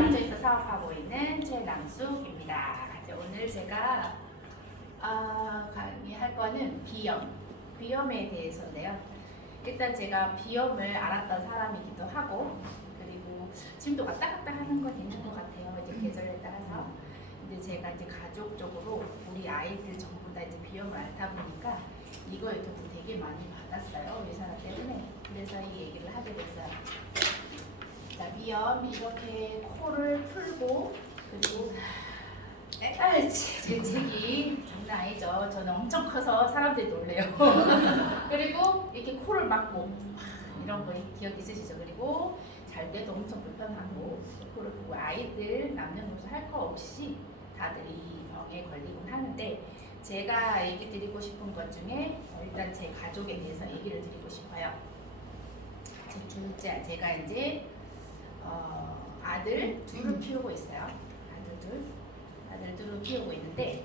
현장에서 사업하고 있는 최남숙입니다. 오늘 제가 강의할 거는 비염에 대해서인데요. 일단 제가 비염을 앓았던 사람이기도 하고, 그리고 지금도 왔다 갔다 하는 건 있는 것 같아요. 이제 계절에 따라서. 근데 제가 이제 가족적으로 우리 아이들 전부 다 이제 비염을 앓다 보니까 이거에 도움 되게 많이 받았어요. 의사 때문에. 그래서 이 얘기를 하게 됐어요. 자, 비염 이렇게 코를 풀고, 그리고 제 책이 장난 아니죠. 저는 엄청 커서 사람들이 놀래요. 그리고 이렇게 코를 막고 이런 거 기억 있으시죠? 그리고 잘 때도 엄청 불편하고, 코를 보고 아이들 남녀노소 할 거 없이 다들 이 병에 걸리곤 하는데, 제가 얘기 드리고 싶은 것 중에 일단 제 가족에 대해서 얘기를 드리고 싶어요. 제 둘째, 제가 이제 아들 둘을 키우고 있어요. 아들 둘을 키우고 있는데,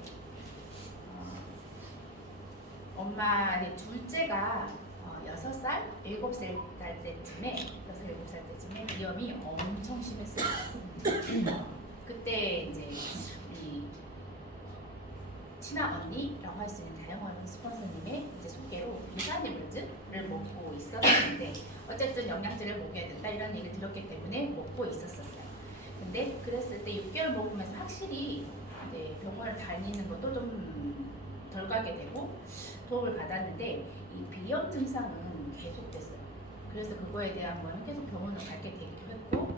엄마 둘째가 6살, 7살 때쯤에, 6살, 7살 때쯤에 비염이 엄청 심했어요. 그때 이제 우리 친한 언니라고 할 수 있는 다영원 스폰서님의 이제 소개로 비타민을 먹고 있었는데, 어쨌든 영양제를 먹여야 된다 이런 얘기를 들었기 때문에 먹고 있었어요. 근데 그랬을 때 6개월 먹으면서 확실히 이제 병원을 다니는 것도 좀 덜 가게 되고 도움을 받았는데, 이 비염 증상은 계속됐어요. 그래서 그거에 대한 거는 계속 병원을 가게 되기도 했고,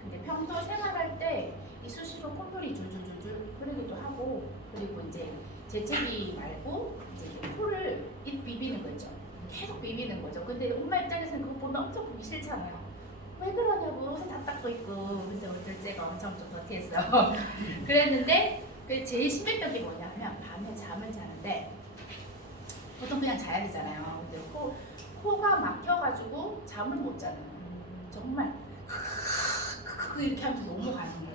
근데 평소 생활할 때 이 수시로 콧물이 줄줄줄줄 흐르기도 하고, 그리고 이제 재채기 말고 이제 코를 비비는 거죠. 계속 비비는 거죠. 근데 엄마 입장에서는 그거 보면 엄청 보기 싫잖아요. 왜 그러냐고, 옷에 다 닦고 있고. 그래서 우리 둘째가 엄청 좀 더티했어. 그랬는데 그 제일 심했던 게 뭐냐면, 밤에 잠을 자는데 보통 그냥 자야 되잖아요. 근데 코가 막혀가지고 잠을 못 자는, 정말 이렇게 하면서 너무 가는 거예요.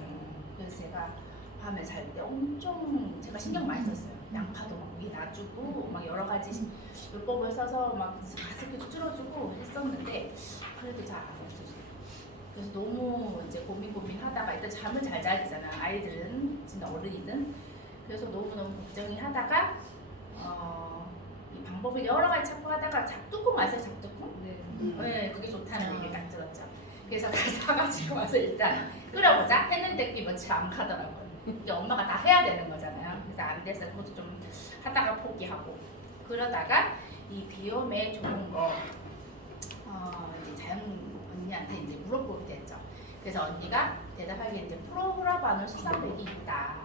그래서 제가 밤에 잘 때 엄청 제가 신경 많이 썼어요. 양파도 막 위에 놔주고 막 여러 가지 요법을 써서 막 가습기도 줄여주고 했었는데, 그래도 잘 안 왔어요. 그래서 너무 이제 고민하다가, 일단 잠을 잘 자야 되잖아, 아이들은 진짜 어른이든. 그래서 너무너무 걱정이 하다가 이 방법을 여러 가지 찾고 하다가 잡두콩 아세요? 잡두콩? 네, 그게 좋다는 얘기를 딱 들었죠. 그래서 사가지고 와서 일단 끓여보자 했는데 그게 며칠 안 가더라고요. 이제 엄마가 다 해야 되는 거잖아요. 그래서 안 돼서 그것도 좀 하다가 포기하고, 그러다가 이 비염에 좋은 거 이제 자연 언니한테 이제 물어보게 됐죠. 그래서 언니가 대답하기에 이제 프로후라바놀 수산백이 있다.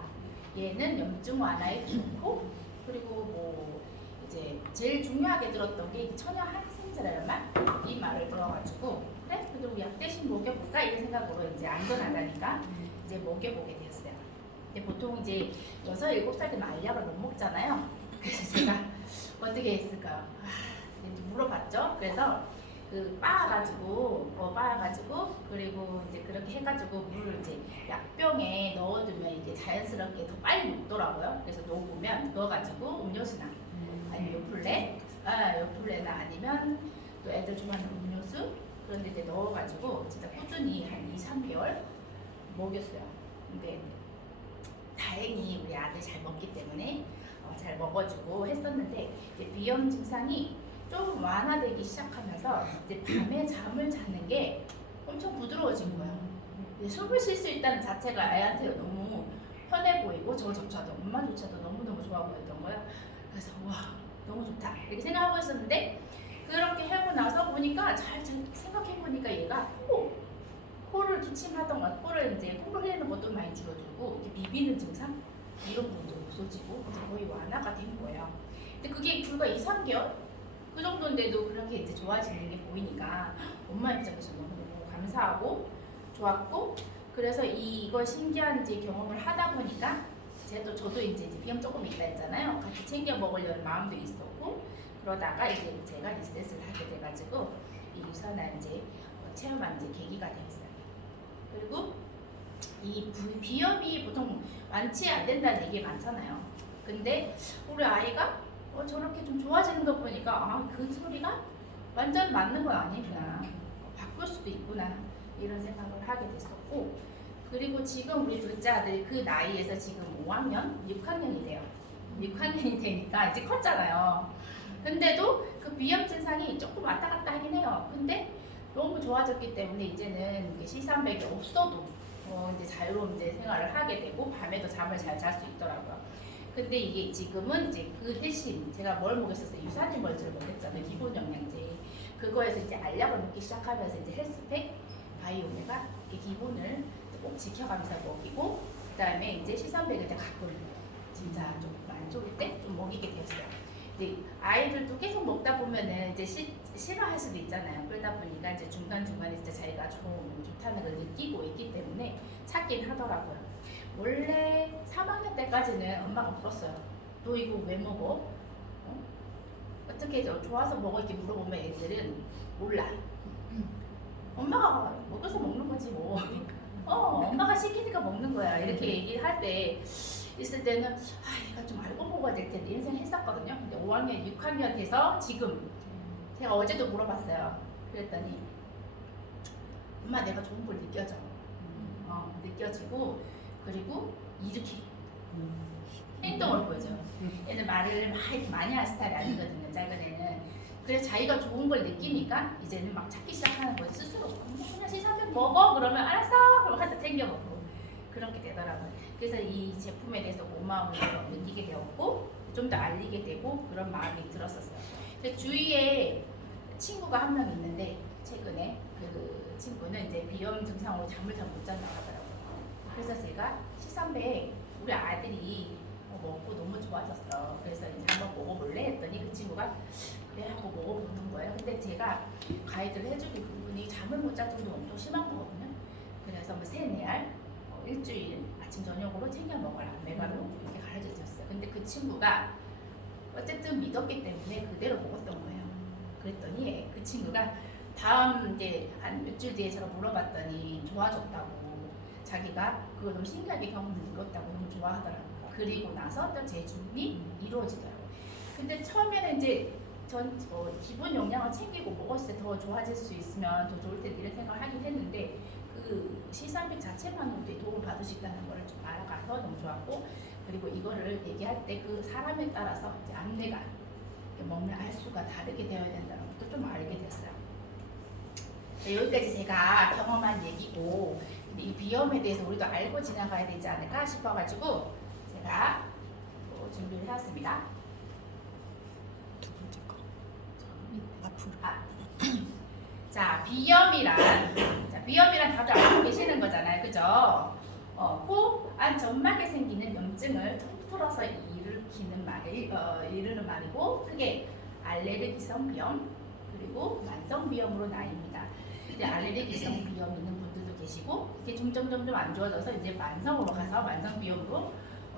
얘는 염증 완화에 좋고, 그리고 뭐 이제 제일 중요하게 들었던 게 천연 항생제라는 말, 이 말을 들어가지고, 그래? 그래도 약 대신 먹여볼까 이런 생각으로 이제 안전하다니까 이제 먹여보게 되었어요. 근데 보통 이제 6, 7살 때는 알약을 못 먹잖아요. 그래서 제가 어떻게 했을까요? 물어봤죠. 그래서 그 빻아가지고 그리고 이제 그렇게 해가지고 물을 이제 약병에 넣어두면 이게 자연스럽게 더 빨리 녹더라고요. 그래서 넣어가지고 음료수나 아니면 요플레나 아니면 또 애들 좋아하는 음료수, 그런데 이제 넣어가지고 진짜 꾸준히 한 2, 3개월 먹였어요. 근데 다행히 우리 아들 잘 먹기 때문에 잘 먹어주고 했었는데, 이제 비염 증상이 좀 완화되기 시작하면서 이제 밤에 잠을 자는 게 엄청 부드러워진 거예요. 숨을 쉴 수 있다는 자체가 애한테 너무 편해 보이고, 저조차도 엄마조차도 너무너무 좋아 보였던 거예요. 그래서 와, 너무 좋다 이렇게 생각하고 있었는데, 그렇게 하고 나서 보니까 잘 생각해 보니까 얘가 코를 기침하던 것, 코를 이제 콧물 흘리는 것도 많이 줄어들고, 이렇게 비비는 증상 이런 부분도 없어지고 거의 완화가 된 거예요. 근데 그게 불과 2, 3개월 그 정도인데도 그렇게 이제 좋아지는 게 보이니까 엄마 입장에서 너무 감사하고 좋았고, 그래서 이걸 신기한 이제 경험을 하다 보니까 저도 이제 비염 조금 있다 했잖아요. 같이 챙겨 먹으려는 마음도 있었고, 그러다가 이제 제가 리셋을 하게 돼가지고 이 유산을 이제 체험한 이제 계기가 되었어요. 그리고 이 비염이 보통 완치 안 된다는 얘기 많잖아요. 근데 우리 아이가 저렇게 좀 좋아지는 거 보니까 그 소리가 완전 맞는 건 아니구나, 바꿀 수도 있구나 이런 생각을 하게 됐었고, 그리고 지금 우리 둘째 아들이 그 나이에서 지금 5학년, 6학년이 돼요. 6학년이 되니까 이제 컸잖아요. 근데도 그 비염 증상이 조금 왔다 갔다 하긴 해요. 근데 너무 좋아졌기 때문에 이제는 이게 시산백이 없어도 이제 자유로운 이제 생활을 하게 되고 밤에도 잠을 잘 잘 수 있더라고요. 근데 이게 지금은 이제 그 대신 제가 뭘 먹였었어요? 유산균 멀즈를 먹였잖아요. 기본 영양제. 그거에서 이제 알약을 먹기 시작하면서 이제 헬스팩, 바이오메가 이렇게 기본을 꼭 지켜가면서 먹이고, 그다음에 이제 시산백을 이제 가끔 진짜 좀 안 좋을 때 좀 먹이게 되었어요. 근데 아이들도 계속 먹다 보면은 이제 싫어할 수도 있잖아요. 그러다 보니까 이제 중간중간에 진짜 자기가 좀 좋다는 걸 느끼고 있기 때문에 찾긴 하더라고요. 원래 3학년 때까지는 엄마가 물었어요. 너 이거 왜 먹어? 어떻게 좋아서 먹어? 이렇게 물어보면 애들은 몰라. 엄마가 먹어서 먹는 거지 뭐. 엄마가 시키니까 먹는 거야. 이렇게 얘기할 때 있을 때는 얘가 좀 알고 먹어야 될 텐데 인생 했었거든요. 근데 5학년, 6학년 돼서 지금 제가 어제도 물어봤어요. 그랬더니 엄마 내가 좋은 걸 느껴져. 느껴지고 그리고 이렇게 행동을 보여줘. 얘는 말을 많이 할 스타일이 아니거든요. 작은 애는. 그래서 자기가 좋은 걸 느끼니까 이제는 막 찾기 시작하는 거지. 스스로 그냥 시사면 먹어 그러면 알았어 그러고 가서 챙겨 먹고 그렇게 되더라고요. 그래서 이 제품에 대해서 고마움을 느끼게 되었고 좀 더 알리게 되고 그런 마음이 들었었어요. 근데 주위에 친구가 한 명 있는데 최근에 그 친구는 이제 비염 증상으로 잠을 잘 못 잔다고 하더라고요. 그래서 제가 시산백 우리 아들이 먹고 너무 좋아졌어. 그래서 이제 한번 먹어볼래 했더니 그 친구가 그래 하고 먹어보는 거예요. 근데 제가 가이드를 해주기 부분이 잠을 못 잘 정도가 엄청 심한 거거든요. 그래서 뭐 3-4알 일주일 아침 저녁으로 챙겨 먹어라 메가로 이렇게 가르쳐줬어요. 근데 그 친구가 어쨌든 믿었기 때문에 그대로 먹었던 거예요. 그랬더니 그 친구가 다음 이제 한 며칠 뒤에 제가 물어봤더니 좋아졌다고, 자기가 그걸 너무 신기하게 경험을 이뤘다고 너무 좋아하더라고요. 그리고 나서 또 재주문이 이루어지더라고요. 근데 처음에는 이제 기본 영양을 챙기고 먹었을 때 더 좋아질 수 있으면 더 좋을 텐데 이런 생각을 하긴 했는데 그 시산백 자체만으로도 도움을 받을 수 있다는 걸 좀 알아가서 너무 좋았고, 그리고 이거를 얘기할 때 그 사람에 따라서 이제 안내가 먹는 알수가 다르게 되어야 된다는 것도 좀 알게 됐어요. 네, 여기까지 제가 경험한 얘기고, 근데 이 비염에 대해서 우리도 알고 지나가야 되지 않을까 싶어가지고 제가 또 준비를 해왔습니다. 두 번째 거. 앞으로. 자, 비염이란 다들 알고 계시는 거잖아요, 그죠? 코 안 점막에 생기는 염증을 통틀어서 이르는 말이고, 크게 알레르기성 비염 그리고 만성 비염으로 나뉩니다. 이제 알레르기성 비염 있는 분들도 계시고, 이게 점점 안 좋아져서 이제 만성으로 가서 만성 비염으로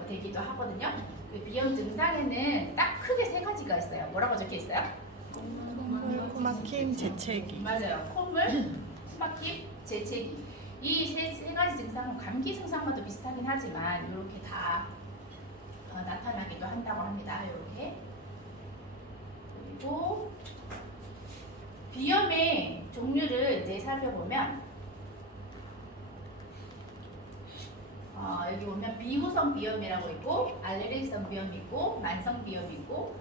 되기도 하거든요. 그 비염 증상에는 딱 크게 3가지가 있어요. 뭐라고 적혀 있어요? 코 막힘, 재채기. 맞아요. 콧물, 숨막힘, 재채기. 이 세 가지 증상은 감기 증상과도 비슷하긴 하지만 이렇게 다 나타나기도 한다고 합니다. 이렇게. 그리고 비염의 종류를 이제 살펴보면 여기 보면 비후성 비염이라고 있고 알레르기성 비염이 있고 만성 비염이 있고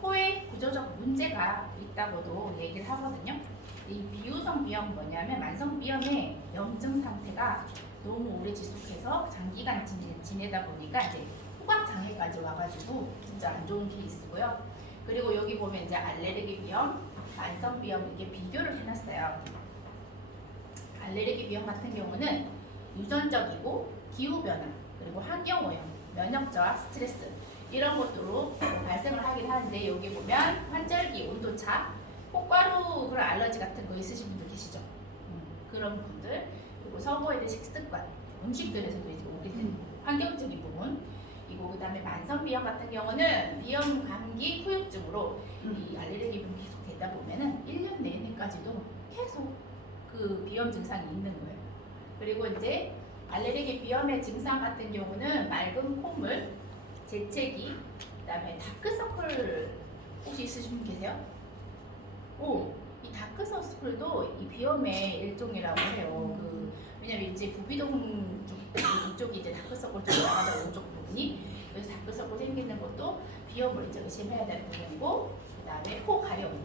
코에 구조적 문제가 있다고도 얘기를 하거든요. 이 비후성 비염은 뭐냐면 만성 비염의 염증 상태가 너무 오래 지속해서 장기간 지내다 보니까 이제 후각 장애까지 와가지고 진짜 안 좋은 케이스고요. 그리고 여기 보면 이제 알레르기 비염, 만성 비염 이렇게 비교를 해놨어요. 알레르기 비염 같은 경우는 유전적이고 기후 변화 그리고 환경 오염, 면역 저하, 스트레스 이런 것들로 발생을 하긴 하는데, 여기 보면 환절기, 온도차, 꽃가루 그런 알러지 같은 거 있으신 분들 계시죠? 그런 분들, 그리고 서구에 대한 식습관, 음식들에서도 이제 오게 되는 환경적인 부분, 그리고 그다음에 만성 비염 같은 경우는 비염, 감기, 후유증으로 이 알레르기 비염 계속 되다 보면은 1년 내내까지도 계속 그 비염 증상이 있는 거예요. 그리고 이제 알레르기 비염의 증상 같은 경우는 맑은 콧물, 재채기, 그다음에 다크서클 혹시 있으신 분 계세요? 이 다크서클도 이 비염의 일종이라고 해요. 그 왜냐면 이제 부비동 이쪽이 이제 다크서클 쪽으로 나가다 오쪽 부분이 그래서 다크서클 생기는 것도 비염을 이제 의심해야 되는 부분이고 그다음에 코 가려움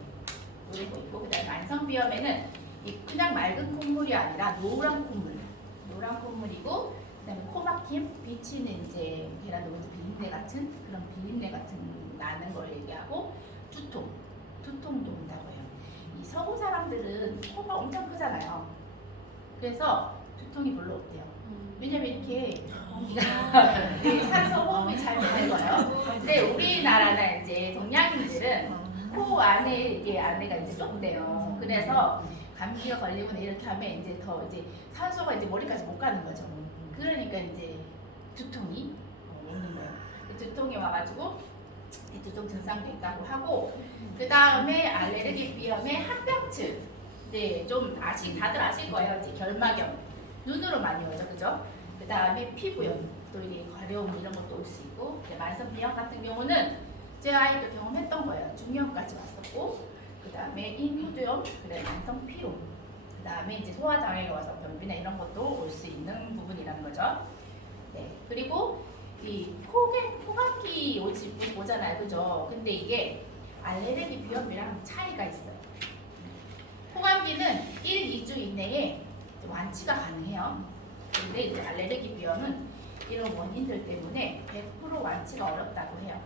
노리고 있고 그다음에 만성 비염에는 이 그냥 맑은 콧물이 아니라 노란 콧물이고 그다음에 코 막힘 비치는 이제 계란 노른자 비린내 같은 그런 비린내 같은 나는 걸 얘기하고 두통도 온다고 해요. 이 서구 사람들은 코가 엄청 크잖아요. 그래서 두통이 별로 없대요. 왜냐면 이렇게 공기가 산소 호흡이 잘 되는 거예요. 근데 우리나라나 이제 동양인들은 코 안에 이게 안에가 이제 좁대요. 그래서 감기가 걸리거나 이렇게 하면 이제 더 이제 산소가 이제 머리까지 못 가는 거죠. 그러니까 이제 두통이 오는 거예요. 두통이 와가지고 두통 증상도 있다고 하고 그 다음에 알레르기 비염의 합병증 이제 좀 다들 아실 거예요. 이제 결막염 눈으로 많이 오죠, 그죠? 그 다음에 피부염 또 이제 가려움 이런 것도 올 수 있고 만성 비염 같은 경우는 제 아이도 경험했던 거예요. 중염까지 왔었고 그 다음에 인후두염, 그다음에 만성 피로, 그 다음에 이제 소화 장애가 와서 변비나 이런 것도 올 수 있는 부분이라는 거죠. 네, 그리고 이 코감기 오잖아요, 그죠? 근데 이게 알레르기 비염이랑 차이가 있어요. 코감기는 1, 2주 이내에 완치가 가능해요. 근데 이제 알레르기 비염은 이런 원인들 때문에 100% 완치가 어렵다고 해요.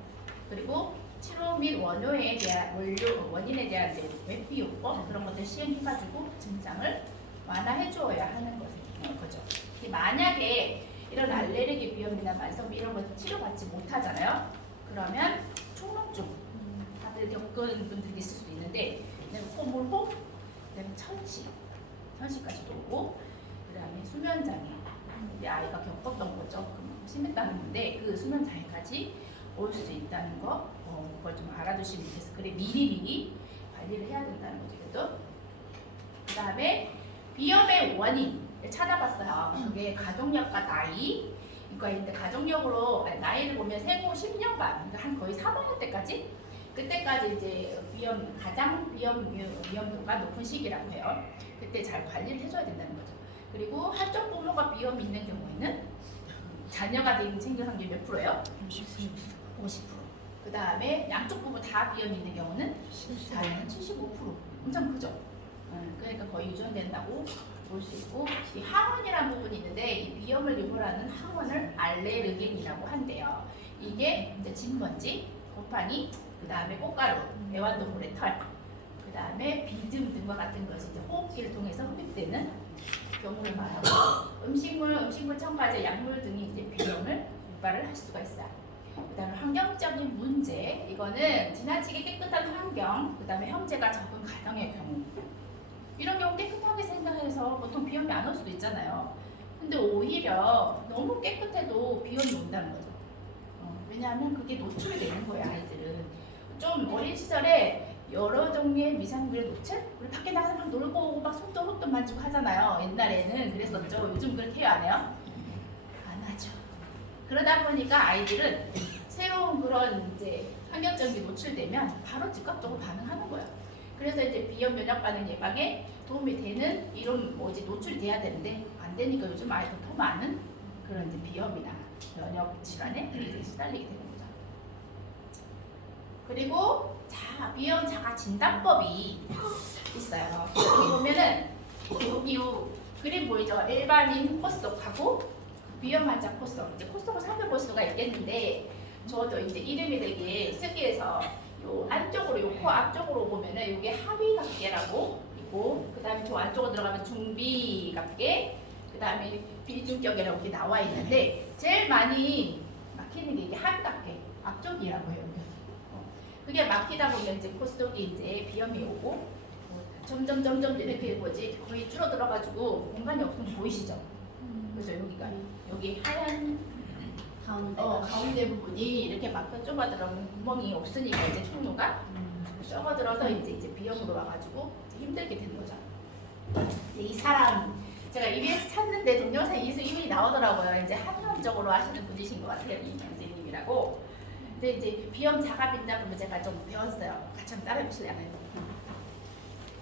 그리고 치료 및 원인에 대한 이제 외피요법 그런 것들 시행해가지고 증상을 완화해 주어야 하는 거죠. 만약에 이런 알레르기 비염이나 만성 이런 거 치료받지 못하잖아요. 그러면 충농증 다들 겪은 분들이 있을 수도 있는데 콧물호, 그다음에 천식까지도 오고 그다음에 수면장애 우리 아이가 겪었던 거죠. 심했다는 건데 그 수면장애까지 올 수 있다는 거 그걸 좀 알아두시면 좋겠어요. 그래 미리 관리를 해야 된다는 거죠. 그래도 그 다음에 비염의 원인 찾아봤어요. 그게 가족력과 나이 그러니까 가족력으로 나이를 보면 생후 10년간 그러니까 한 거의 4학년 때까지 그때까지 이제 가장 위험도가 높은 시기라고 해요. 그때 잘 관리를 해줘야 된다는 거죠. 그리고 한쪽 부모가 비염이 있는 경우에는 자녀가 생길 확률이 몇 프로예요? 50%. 그 다음에 양쪽 부모 다 비염이 있는 경우는 75%. 엄청 크죠? 그러니까 거의 유전된다고 볼 수 있고 이 항원이라는 부분이 있는데 이 비염을 유발하는 항원을 알레르겐이라고 한대요. 이게 이제 진먼지, 곰팡이, 그 다음에 꽃가루, 애완동물의 털, 그 다음에 비듬 등과 같은 것이 이제 호흡기를 통해서 흡입되는 경우를 말하고 음식물 첨가제, 약물 등이 이제 비염을 유발을 할 수가 있어요. 그 다음에 환경적인 문제, 이거는 지나치게 깨끗한 환경, 그 다음에 형제가 적은 가정의 경우 이런 경우 깨끗하게 생각해서 보통 비염이 안 올 수도 있잖아요. 근데 오히려 너무 깨끗해도 비염이 온다는 거죠. 왜냐하면 그게 노출이 되는 거예요. 아이들은 좀 어린 시절에 여러 종류의 미생물의 노출? 우리 밖에 나가서 막 놀고 오고 막 손도 흙도 만지고 하잖아요. 옛날에는 그랬었죠. 요즘 그렇게 해요? 안 해요? 안 하죠. 그러다 보니까 아이들은 새로운 그런 이제 환경적인 게 노출되면 바로 즉각적으로 반응하는 거예요. 그래서 이제 비염 면역 반응 예방에 도움이 되는 이런 노출이 돼야 되는데 안 되니까 요즘 아이들 더 많은 그런 이제 비염이나 면역 질환에 시달리게 되는 거죠. 그리고 비염 자가 진단법이 있어요. 여기 보면은 여기 그림 보이죠? 일반인 코스독하고 비염 환자 코스독. 이제 코스독을 살펴볼 수가 있겠는데 저도 이제 이름이 되게 특이해서 요 안쪽으로 요 코 앞쪽으로 보면은 이게 하위각계라고 있고 그 다음에 저 안쪽으로 들어가면 중비각계 그 다음에 비중격이라고 이렇게 나와 있는데 제일 많이 막히는 게 이게 하위각계 앞쪽이라고 해요. 그게 막히다 보면 이제 코 속에 이제 비염이 오고 점점 이렇게 거의 줄어들어가지고 공간이 없으면 보이시죠? 그죠? 여기 하얀 가운데 부분이 이렇게 막혀 좁아들어가면 구멍이 없으니까 이제 통로가 좁아들어서 이제 비염으로 와가지고 힘들게 되는 거죠. 이 사람 제가 EBS 찾는데 동영상 이름이 나오더라고요. 이제 한의원적으로 하시는 분이신 것 같아요. 이경재님이라고. 근데 이제 비염 자가 빈다고 제가 좀 배웠어요. 같이 한번 따라해 보실래요?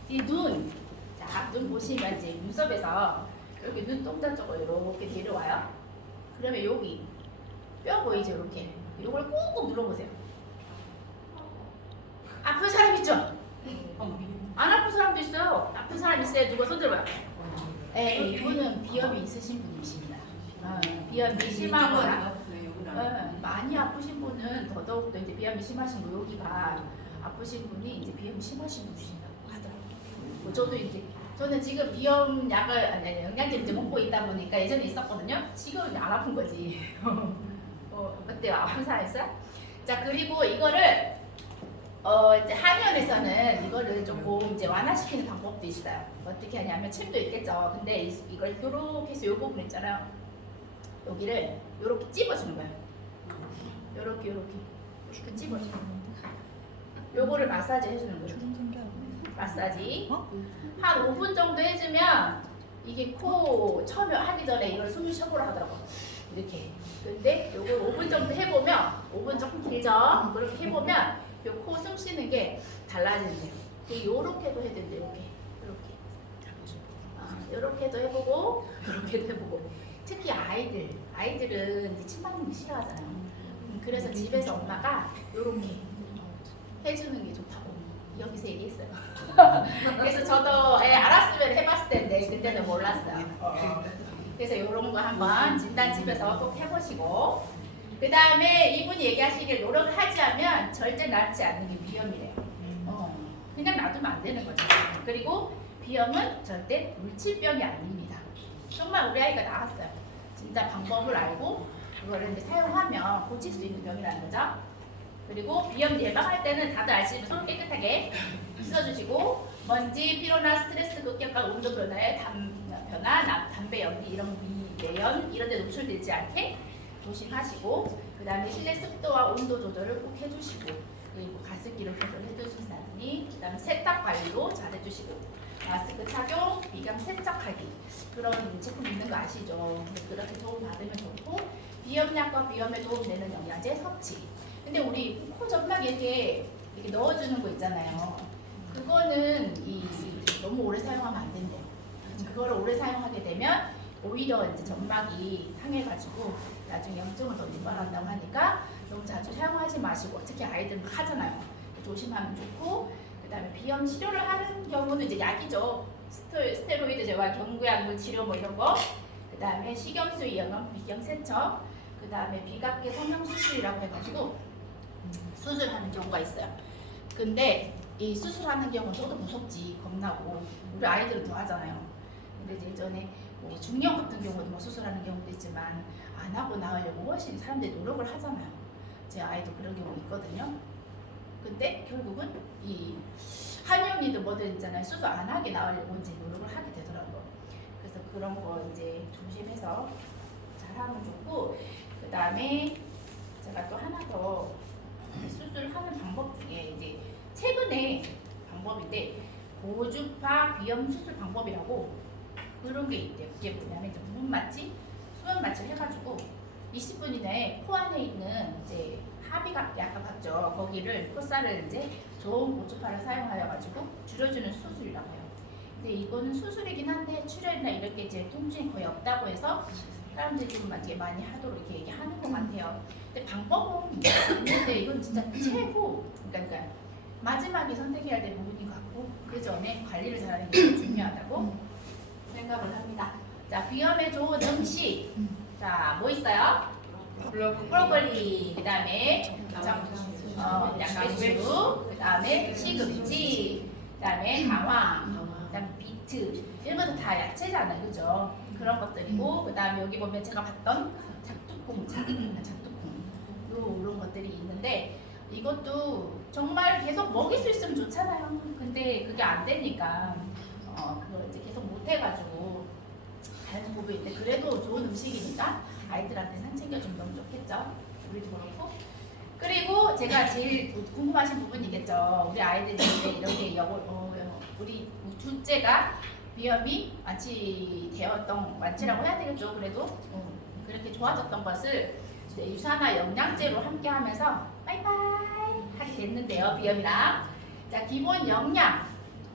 이 눈 보시면 이제 눈썹에서 여기 눈동자 쪽으로 이렇게 내려와요. 그러면 여기 뼈 보이죠? 이렇게 이걸 꾹꾹 눌러보세요. 아픈 사람 있죠? 안 아픈 사람도 있어요. 아픈 사람 있어요. 누가 손들어봐요. 네, 이분은 비염이 있으신 분이십니다. 비염이 심하거나 많이 아프신 분은 더더욱더 이제 비염이 심하신 거 여기가 아프신 분이 이제 비염이 심하신 분이시다고 하더라고요. 저도 이제 저는 지금 비염 약을 아니 영양제 이제 먹고 있다 보니까 예전에 있었거든요. 지금은 안 아픈 거지. 어때요? 아픈 사람 있어요? 자 그리고 이거를 이제 한의원에서는 이거를 조금 이제 완화시키는 방법도 있어요. 어떻게 하냐면 침도 있겠죠. 근데 이걸 요렇게 해서 요 부분 있잖아요. 여기를 요렇게 찝어주는 거예요. 요렇게 찝어주는 거예요. 요거를 마사지 해주는 거예요. 마사지 한 5분 정도 해주면 이게 코 하기 전에 이걸 숨을 쉬어보라 하더라고요. 이렇게. 근데 요걸 5분 정도 해보면 5분 조금 길죠? 그렇게 해보면 요 코 숨 쉬는 게 달라진대요. 요렇게도 해야 된대. 요렇게도 해보고 요렇게도 해보고 특히 아이들은 이제 침 맞는 게 싫어하잖아요. 그래서 집에서 엄마가 요렇게 해주는 게 좋다고 여기서 얘기했어요. 그래서 저도 알았으면 해봤을 텐데 그때는 몰랐어요. 그래서 이런 거 한번 진단 집에서 꼭 해보시고 그 다음에 이분이 얘기하시길 노력을 하지 않으면 절대 낫지 않는 게 비염이래요. 그냥 놔두면 안 되는 거죠. 그리고 비염은 절대 물질병이 아닙니다. 정말 우리 아이가 나았어요. 진짜 방법을 알고 그거를 이제 사용하면 고칠 수 있는 병이라는 거죠. 그리고 비염 예방할 때는 다들 아시면 손 깨끗하게 씻어주시고 먼지, 피로나 스트레스 급격한 온도 변화에 담배 연기 이런 미매연 이런 데 노출되지 않게 조심하시고 그 다음에 실내 습도와 온도 조절을 꼭 해주시고 그리고 가습기를 조절해 주신다니 그 다음에 세탁 관리도 잘 해주시고 마스크 착용, 비강 세척하기 그런 제품 있는 거 아시죠? 그렇게 도움 받으면 좋고 비염약과 비염에 도움되는 영양제 섭취 근데 우리 코 점막 이렇게 넣어주는 거 있잖아요. 그거는 너무 오래 사용하면 안 된대요. 그거를 오래 사용하게 되면 오히려 이제 점막이 상해가지고 나중에 염증을 더 유발한다고 하니까 너무 자주 사용하지 마시고 특히 아이들 막 하잖아요. 조심하면 좋고 그 다음에 비염 치료를 하는 경우는 이제 약이죠. 스테로이드 제와 경구약물 치료 뭐 이런 거. 그 다음에 식염수 영양 비경 세척. 그 다음에 비각계 성형 수술이라고 해가지고 수술하는 경우가 있어요. 근데 이 수술하는 경우는 저도 무섭지 겁나고 우리 아이들은 더 하잖아요. 근데 이제 예전에 뭐 중년 같은 경우도 뭐 수술하는 경우도 있지만 안 하고 나으려고 훨씬 사람들이 노력을 하잖아요. 제 아이도 그런 경우 있거든요. 근데 결국은 이 한의원이든 뭐든 있잖아요. 수술 안 하게 나으려고 이제 노력을 하게 되더라고요. 그래서 그런 거 이제 조심해서 잘하면 좋고 그 다음에 제가 또 하나 더 수술하는 방법 중에 이제 최근에 방법인데 고주파 비염 수술 방법이라고 그런 게 있대요. 그게 뭐냐면 이제 부분 마취, 수면 마취 해가지고 20분 이내에 코 안에 있는 이제 합의가 약간 봤죠. 거기를 콧살을 이제 좋은 고주파를 사용하여가지고 줄여주는 수술이라고 해요. 근데 이거는 수술이긴 한데 출혈이나 이렇게 이제 통증이 거의 없다고 해서 사람들이 좀 이렇게 많이 하도록 이렇게 얘기하는 것 같아요. 근데 방법은 있는데 이건 진짜 최고, 그러니까 마지막에 선택해야 될 부분인 것 같고 그 전에 관리를 잘하는 게 중요하다고 생각을 합니다. 자, 비염에 좋은 음식. 자, 뭐 있어요? 브로콜리, 그 다음에 양배추, 그 다음에 시금치, 그 다음에 강황, 그 다음에 비트 이런 것도 다 야채잖아요, 그죠? 그런 것들이고 그 다음에 여기 보면 제가 봤던 작두콩차, 작두콩 이런 것들이 있는데 이것도 정말 계속 먹일 수 있으면 좋잖아요. 근데 그게 안 되니까 그걸 이제 계속 못 해가지고 하는 부분인데 그래도 좋은 음식이니까 아이들한테는 챙겨주면 너무 좋겠죠. 우리도 그렇고. 그리고 제가 제일 궁금하신 부분이겠죠. 우리 아이들이 이렇게 우리 둘째가 비염이 완치라고 해야 되겠죠. 그래도 그렇게 좋아졌던 것을 이제 유산화 영양제로 함께 하면서 빠이빠이 하게 됐는데요. 비염이랑. 자, 기본 영양.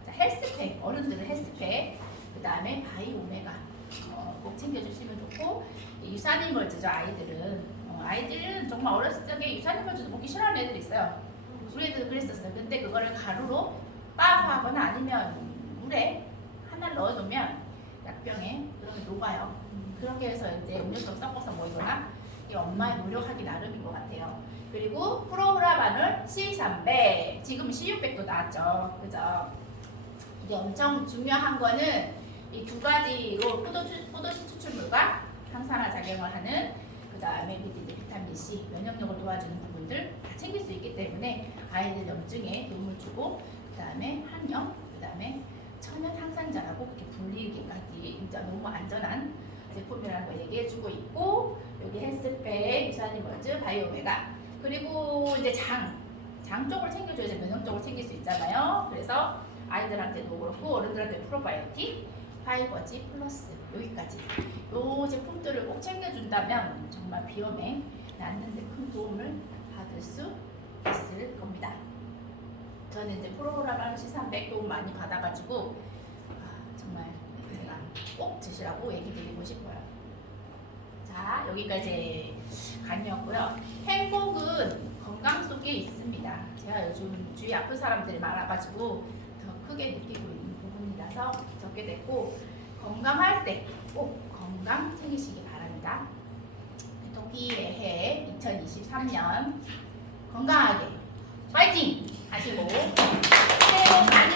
자, 헬스팩. 어른들은 헬스팩. 그 다음에 바이오메가. 그리고 유산인물질죠. 아이들은 정말 어렸을 적에 유산인물질도 먹기 싫어하는 애들이 있어요. 우리 애들도 그랬었어요. 근데 그거를 가루로 빠하거나 아니면 물에 하나 넣어놓으면 약병에 그러면 녹아요. 그렇게 해서 이제 음료수 섞어서 먹이거나 이 엄마의 노력하기 나름인 것 같아요. 그리고 프로후라반을 C300, 지금 C600도 나왔죠. 그죠? 이게 엄청 중요한 거는 이 두 가지로 포도씨 추출물과 항산화 작용을 하는 그 다음에 비타민 C, 면역력을 도와주는 부분들 다 챙길 수 있기 때문에 아이들 염증에 도움을 주고 그 다음에 항염, 그 다음에 천연 항산제라고 그렇게 불리기까지 진짜 너무 안전한 제품이라는 거 얘기해주고 있고 여기 헬스팩, 유산인물질, 바이오메가 그리고 이제 장 쪽을 챙겨줘야지 면역 쪽을 챙길 수 있잖아요. 그래서 아이들한테도 그렇고 어른들한테 프로바이오틱, 파이버지 플러스 여기까지 이 제품들을 꼭 챙겨준다면 정말 비염에 낫는 데 큰 도움을 받을 수 있을 겁니다. 저는 이제 프로후라반 C300 도움 많이 받아가지고 정말 제가 꼭 드시라고 얘기 드리고 싶어요. 자, 여기까지 간이었고요. 행복은 건강 속에 있습니다. 제가 요즘 주위 아픈 사람들이 많아가지고 더 크게 느끼고 있는 부분이라서 적게 됐고 건강할 때 꼭 건강 챙기시기 바랍니다. 토끼의 해 2023년 건강하게 파이팅 하시고 새해 복 많이